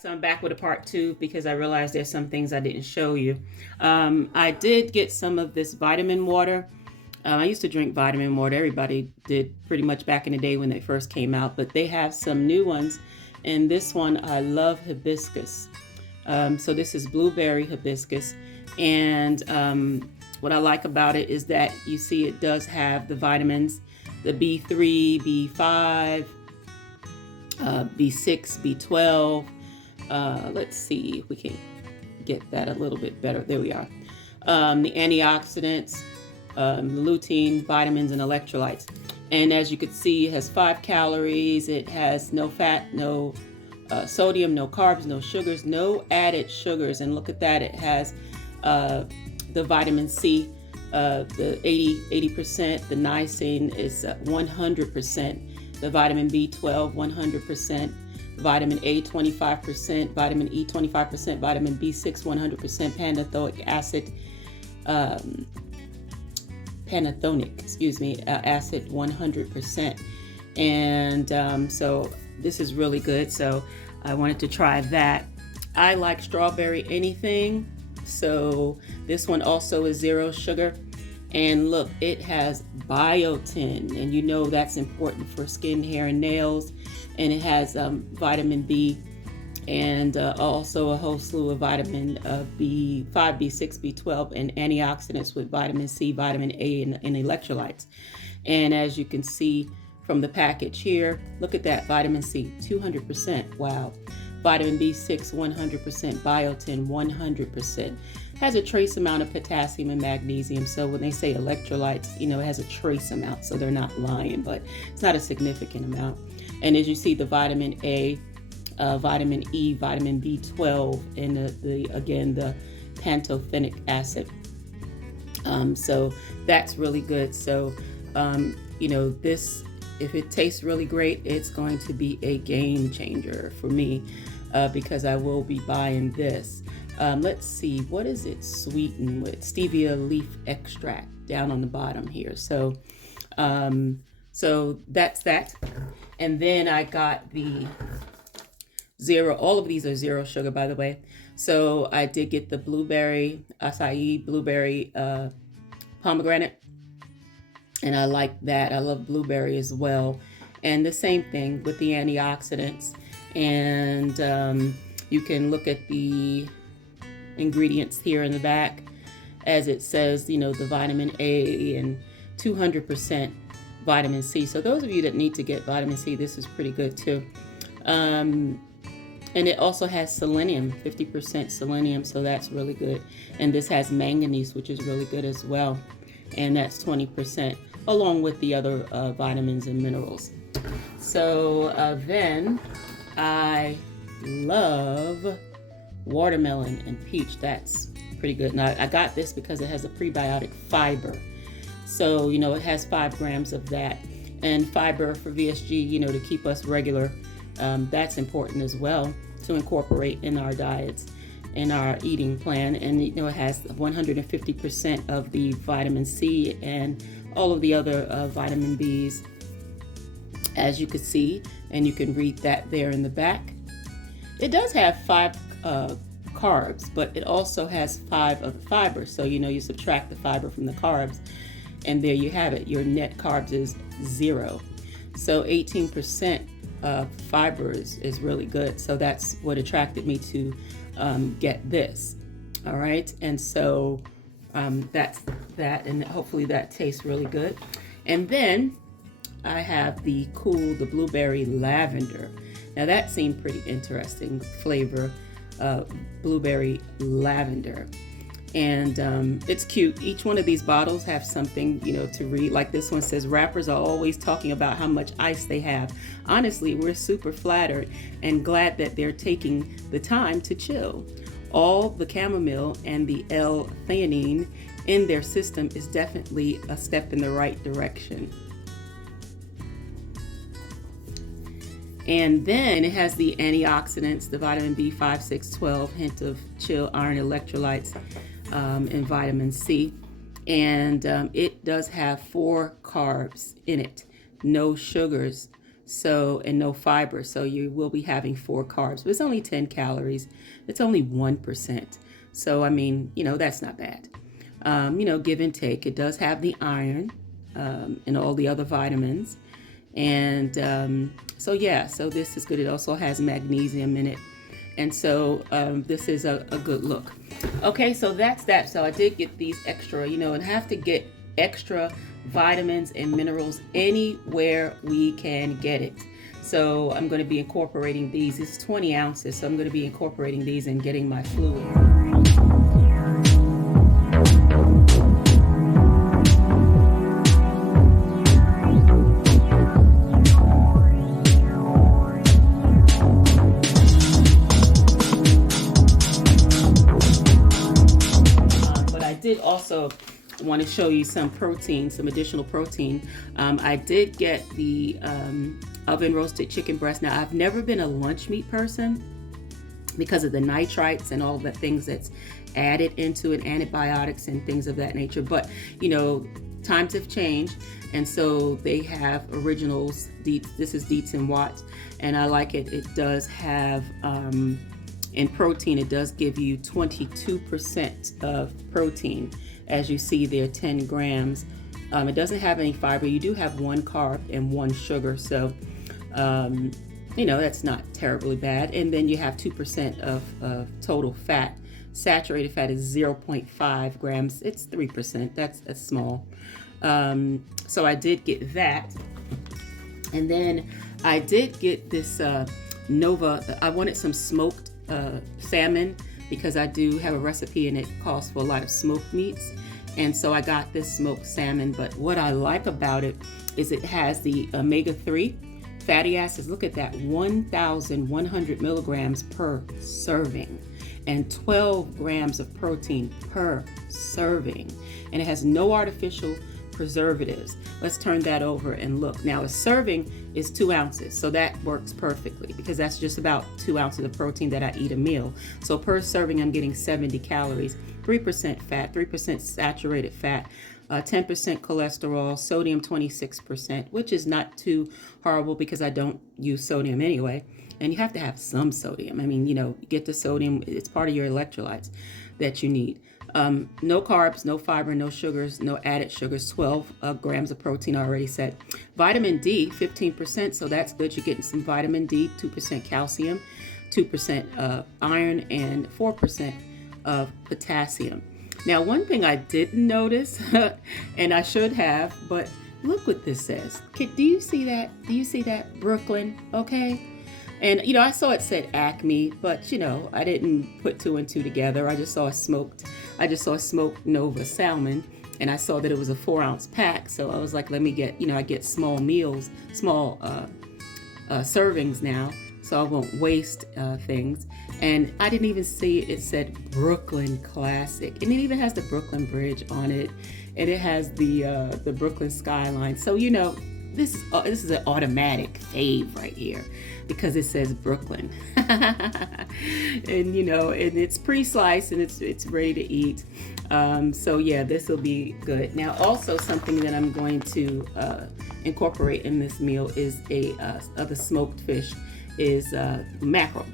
So I'm back with a part 2 because I realized there's some things I didn't show you. I did get some of this vitamin water. I used to drink vitamin water. Everybody did pretty much back in the day when they first came out, but they have some new ones. And this one, I love hibiscus. So this is blueberry hibiscus. And what I like about it is that you see it does have the vitamins, the B3, B5, B6, B12. Let's see if we can get that a little bit better. There we are. The antioxidants, lutein, vitamins, and electrolytes. And as you can see, it has 5 calories. It has no fat, no sodium, no carbs, no sugars, no added sugars. And look at that. It has the vitamin C, the 80%. The niacin is 100%. The vitamin B12, 100%. Vitamin A, 25%, vitamin E, 25%, vitamin B6, 100%, pantothenic acid, acid, 100%. And so this is really good. So I wanted to try that. I like strawberry anything. So this one also is 0 sugar. And look, it has biotin, and you know that's important for skin, hair, and nails. And it has vitamin B, and also a whole slew of vitamin B5, B6, B12, and antioxidants with vitamin C, vitamin A, and electrolytes. And as you can see from the package here, look at that, vitamin C, 200%, wow. Vitamin B6, 100%, biotin, 100%. Has a trace amount of potassium and magnesium. So when they say electrolytes, you know, it has a trace amount, so they're not lying, but it's not a significant amount. And as you see, the vitamin A, vitamin E, vitamin B12, and the pantothenic acid. So that's really good. So, you know, this, if it tastes really great, it's going to be a game changer for me because I will be buying this. Let's see, what is it sweetened with? Stevia leaf extract down on the bottom here. So, so that's that. And then I got the 0, all of these are 0 sugar, by the way. So I did get the blueberry, acai, blueberry pomegranate. And I like that. I love blueberry as well. And the same thing with the antioxidants. And you can look at the ingredients here in the back as it says, you know, the vitamin A and 200% vitamin C. So those of you that need to get vitamin C, this is pretty good too. And it also has selenium, 50% selenium, so that's really good. And this has manganese, which is really good as well. And that's 20%, along with the other vitamins and minerals. So then I love watermelon and peach. That's pretty good. Now I got this because it has a prebiotic fiber. So, you know, it has 5 grams of that. And fiber for VSG, you know, to keep us regular, that's important as well to incorporate in our diets, in our eating plan. And, you know, it has 150% of the vitamin C and all of the other vitamin Bs, as you can see, and you can read that there in the back. It does have 5 carbs, but it also has 5 of the fiber. So, you know, you subtract the fiber from the carbs, and there you have it. Your net carbs is 0. So 18% fiber is really good. So that's what attracted me to get this. All right. And so that's that. And hopefully that tastes really good. And then I have the blueberry lavender. Now that seemed pretty interesting flavor, blueberry lavender. And it's cute. Each one of these bottles have something, you know, to read. Like this one says, rappers are always talking about how much ice they have. Honestly, we're super flattered and glad that they're taking the time to chill. All the chamomile and the L-theanine in their system is definitely a step in the right direction. And then it has the antioxidants, the vitamin B5, 6, 12, hint of chill, iron, electrolytes, and vitamin C. And it does have 4 carbs in it, no sugars, and no fiber. So you will be having 4 carbs, but it's only 10 calories. It's only 1%. So, I mean, that's not bad. Give and take. It does have the iron and all the other vitamins. And so this is good. It also has magnesium in it. And so this is a good look. Okay, so that's that. So I did get these extra, and have to get extra vitamins and minerals anywhere we can get it. So I'm going to be incorporating these. It's 20 ounces, so I'm going to be incorporating these and getting my fluid. Did also want to show you some protein, some additional protein. I did get the oven roasted chicken breast. Now, I've never been a lunch meat person because of the nitrites and all the things that's added into it, antibiotics and things of that nature. But, times have changed. And so they have originals. This is Dietz and Watts, and I like it. It does have, in protein, it does give you 22% of protein. As you see there, 10 grams. It doesn't have any fiber. You do have 1 carb and 1 sugar. So, that's not terribly bad. And then you have 2% of total fat. Saturated fat is 0.5 grams. It's 3%. That's small. So I did get that. And then I did get this Nova. I wanted some smoked salmon because I do have a recipe and it calls for a lot of smoked meats, and so I got this smoked salmon. But what I like about it is it has the omega-3 fatty acids. Look at that, 1,100 milligrams per serving and 12 grams of protein per serving, and it has no artificial preservatives. Let's turn that over and look. Now, a serving is 2 ounces, so that works perfectly because that's just about 2 ounces of protein that I eat a meal. So per serving, I'm getting 70 calories, 3% fat, 3% saturated fat, 10% cholesterol, sodium 26%, which is not too horrible because I don't use sodium anyway. And you have to have some sodium. I mean, you get the sodium, it's part of your electrolytes that you need. No carbs, no fiber, no sugars, no added sugars, 12 grams of protein already said. Vitamin D, 15%, so that's good. You're getting some vitamin D, 2% calcium, 2% iron, and 4% of potassium. Now, one thing I didn't notice, and I should have, but look what this says. Do you see that? Do you see that? Brooklyn, okay? And, I saw it said Acme, but, I didn't put 2 and 2 together. I just saw a smoked Nova salmon, and I saw that it was a 4-ounce pack. So I was like, let me get, I get small meals, small servings now, so I won't waste things. And I didn't even see it said Brooklyn Classic. And it even has the Brooklyn Bridge on it, and it has the Brooklyn skyline. So, this is an automatic fave right here because it says Brooklyn. And and it's pre-sliced and it's ready to eat. So yeah, this will be good. Now, also something that I'm going to incorporate in this meal is of the smoked fish is mackerel.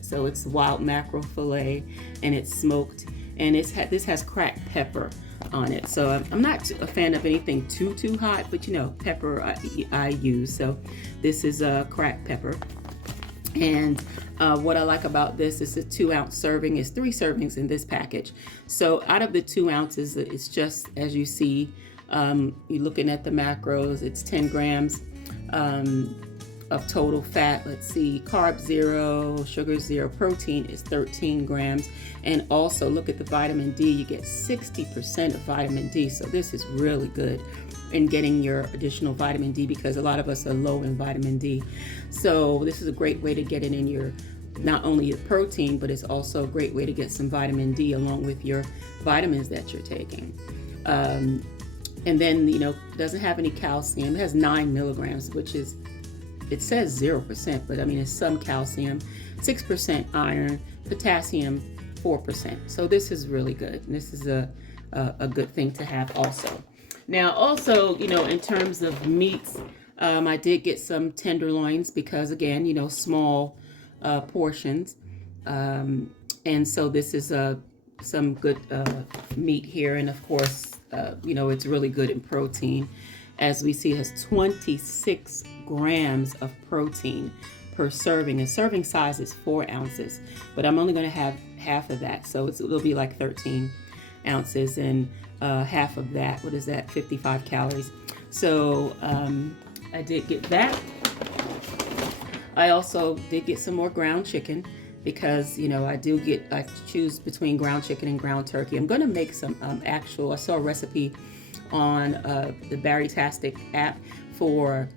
So it's wild mackerel fillet, and it's smoked, and this has cracked pepper on it. So I'm not a fan of anything too hot, but pepper I use. So this is cracked pepper. And what I like about this is a 2-ounce serving. It's 3 servings in this package. So out of the 2 ounces, it's just as you see, you're looking at the macros, it's 10 grams of total fat. Let's see, carb 0, sugar 0, protein is 13 grams. And also look at the vitamin D, you get 60% of vitamin D. So this is really good in getting your additional vitamin D because a lot of us are low in vitamin D. So this is a great way to get it in your, not only your protein, but it's also a great way to get some vitamin D along with your vitamins that you're taking. And then, doesn't have any calcium. It has 9 milligrams, which is it says 0%, but I mean, it's some calcium, 6% iron, potassium, 4%. So this is really good. And this is a good thing to have also. Now, also, in terms of meats, I did get some tenderloins because, again, small portions. And so this is some good meat here. And of course, it's really good in protein. As we see, it has 26 grams of protein per serving. And serving size is 4 ounces. But I'm only going to have half of that. So it'll be like 13 ounces. And half of that, what is that? 55 calories. So I did get that. I also did get some more ground chicken because, I choose between ground chicken and ground turkey. I'm going to make some I saw a recipe on the Bariatric app for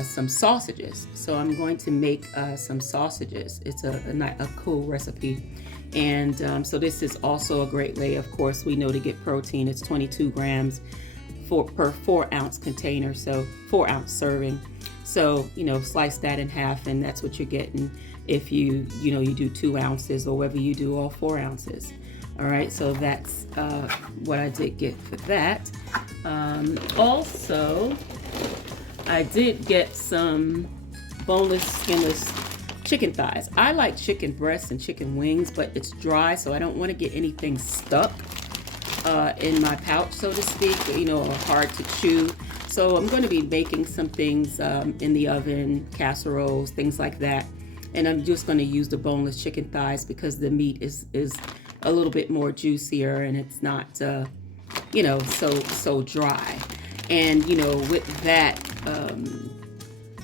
some sausages. So I'm going to make some sausages. It's a cool recipe. And so this is also a great way. Of course, we know to get protein, it's 22 grams per 4 ounce container. So 4 ounce serving. So, slice that in half and that's what you're getting if you do 2 ounces or whether you do all 4 ounces. All right, so that's what I did get for that. Also, I did get some boneless, skinless chicken thighs. I like chicken breasts and chicken wings, but it's dry, so I don't want to get anything stuck in my pouch, so to speak, or hard to chew. So I'm going to be making some things in the oven, casseroles, things like that. And I'm just going to use the boneless chicken thighs because the meat is a little bit more juicier and it's not, so dry. And, with that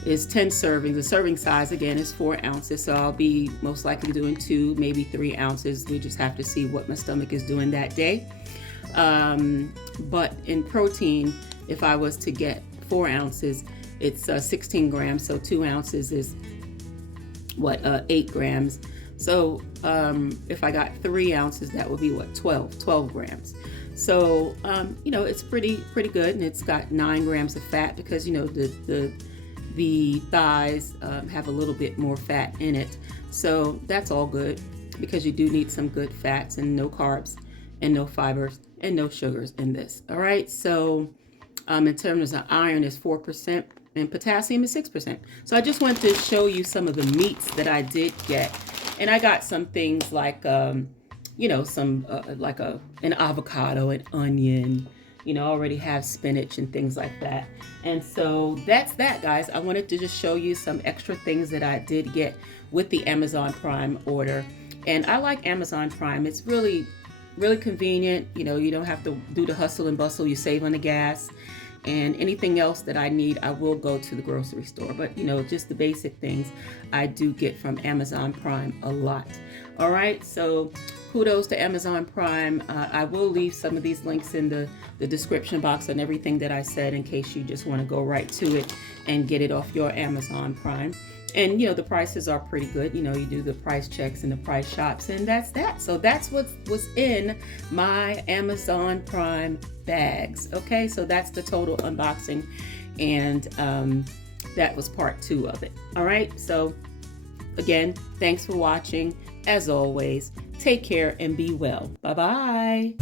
is 10 servings. The serving size, again, is 4 ounces. So I'll be most likely doing 2, maybe 3 ounces. We just have to see what my stomach is doing that day. But in protein, if I was to get 4 ounces, it's 16 grams. So 2 ounces is 8 grams. So if I got 3 ounces, that would be 12 grams. So it's pretty good, and it's got 9 grams of fat because the thighs have a little bit more fat in it. So that's all good because you do need some good fats and no carbs and no fibers and no sugars in this. All right. So in terms of iron is 4%. And potassium is 6%. So I just wanted to show you some of the meats that I did get. And I got some things like, some like an avocado, an onion, I already have spinach and things like that. And so that's that, guys. I wanted to just show you some extra things that I did get with the Amazon Prime order. And I like Amazon Prime. It's really, really convenient. You don't have to do the hustle and bustle. You save on the gas. And anything else that I need, I will go to the grocery store. But, just the basic things I do get from Amazon Prime a lot. All right, so kudos to Amazon Prime. I will leave some of these links in the description box and everything that I said in case you just want to go right to it and get it off your Amazon Prime. And, the prices are pretty good. You do the price checks and the price shops, and that's that. So that's what's in my Amazon Prime bags. Okay, so that's the total unboxing, and that was part 2 of it. All right, so again, thanks for watching. As always, take care and be well. Bye-bye.